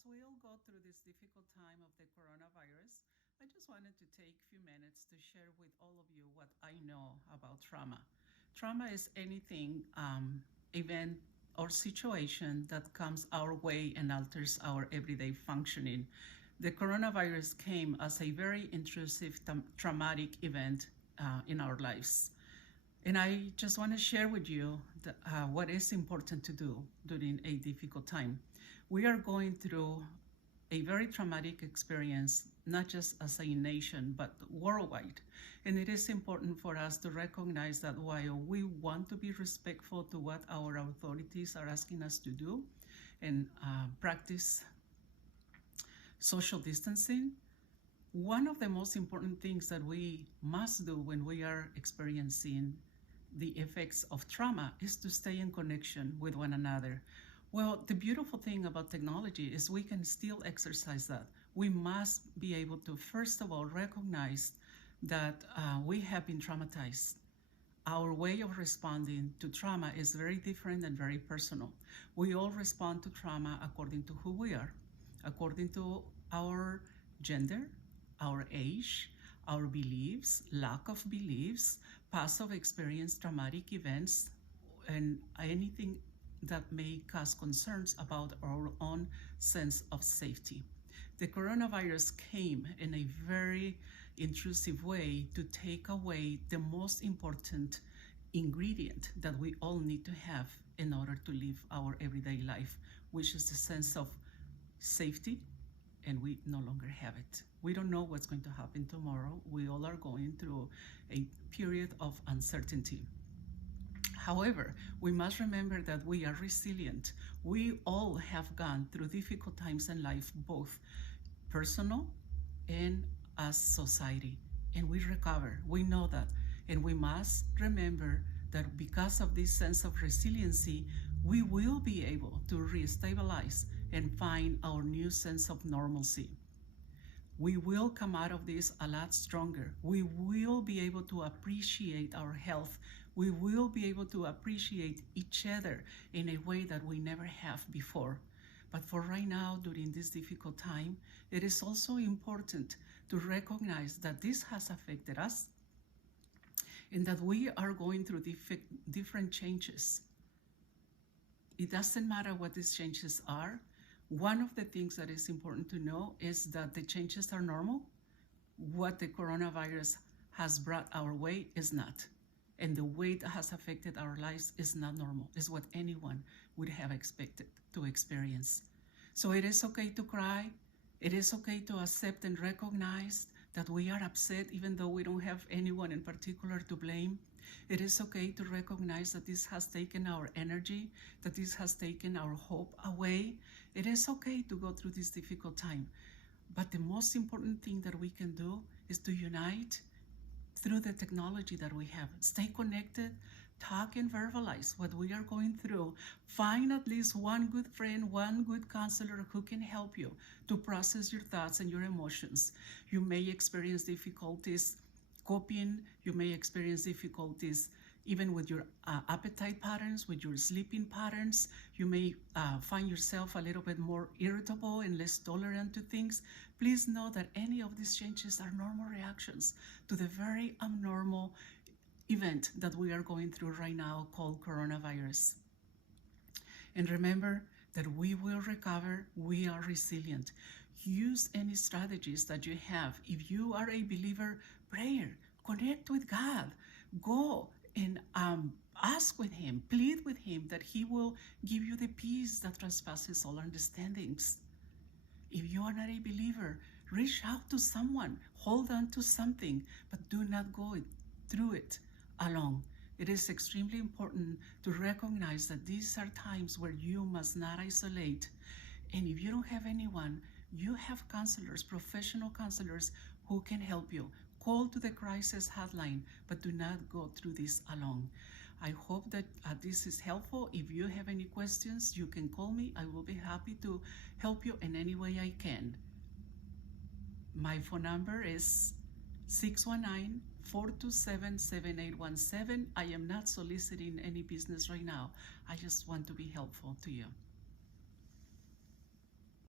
as we all go through this difficult time of the coronavirus, I just wanted to take a few minutes to share with all of you what I know about trauma. Trauma is anything, event, or situation that comes our way and alters our everyday functioning. The coronavirus came as a very intrusive, traumatic event in our lives. And I just want to share with you what is important to do during a difficult time. We are going through a very traumatic experience, not just as a nation, but worldwide. And it is important for us to recognize that while we want to be respectful to what our authorities are asking us to do and practice social distancing, one of the most important things that we must do when we are experiencing the effects of trauma is to stay in connection with one another. Well, the beautiful thing about technology is we can still exercise that. We must be able to, first of all, recognize that we have been traumatized. Our way of responding to trauma is very different and very personal. We all respond to trauma according to who we are, according to our gender, our age, our beliefs, lack of beliefs, past of experience, traumatic events, and anything that may cause concerns about our own sense of safety. The coronavirus came in a very intrusive way to take away the most important ingredient that we all need to have in order to live our everyday life, which is the sense of safety, and we no longer have it. We don't know what's going to happen tomorrow. We all are going through a period of uncertainty. However, we must remember that we are resilient. We all have gone through difficult times in life, both personal and as society, and we recover. We know that, and we must remember that because of this sense of resiliency, we will be able to restabilize and find our new sense of normalcy. We will come out of this a lot stronger. We will be able to appreciate our health. We will be able to appreciate each other in a way that we never have before. But for right now, during this difficult time, it is also important to recognize that this has affected us and that we are going through different changes. It doesn't matter what these changes are. One of the things that is important to know is that the changes are normal. What the coronavirus has brought our way is not. And the way it has affected our lives is not normal. It's what anyone would have expected to experience. So it is okay to cry. It is okay to accept and recognize that we are upset even though we don't have anyone in particular to blame. It is okay to recognize that this has taken our energy, that this has taken our hope away. It is okay to go through this difficult time. But the most important thing that we can do is to unite through the technology that we have. Stay connected, talk and verbalize what we are going through. Find at least one good friend, one good counselor who can help you to process your thoughts and your emotions. You may experience difficulties coping. You may experience difficulties even with your appetite patterns, with your sleeping patterns. You may find yourself a little bit more irritable and less tolerant to things. Please know that any of these changes are normal reactions to the very abnormal event that we are going through right now called coronavirus. And remember that we will recover. We are resilient. Use any strategies that you have. If you are a believer, prayer, connect with God. Go and ask with Him, plead with Him that He will give you the peace that trespasses all understandings. If you are not a believer, reach out to someone, hold on to something, but do not go through it alone. It is extremely important to recognize that these are times where you must not isolate. And if you don't have anyone, you have counselors, professional counselors who can help you. Call to the crisis hotline, but do not go through this alone. I hope that this is helpful. If you have any questions, you can call me. I will be happy to help you in any way I can. My phone number is 619-427-7817. I am not soliciting any business right now. I just want to be helpful to you.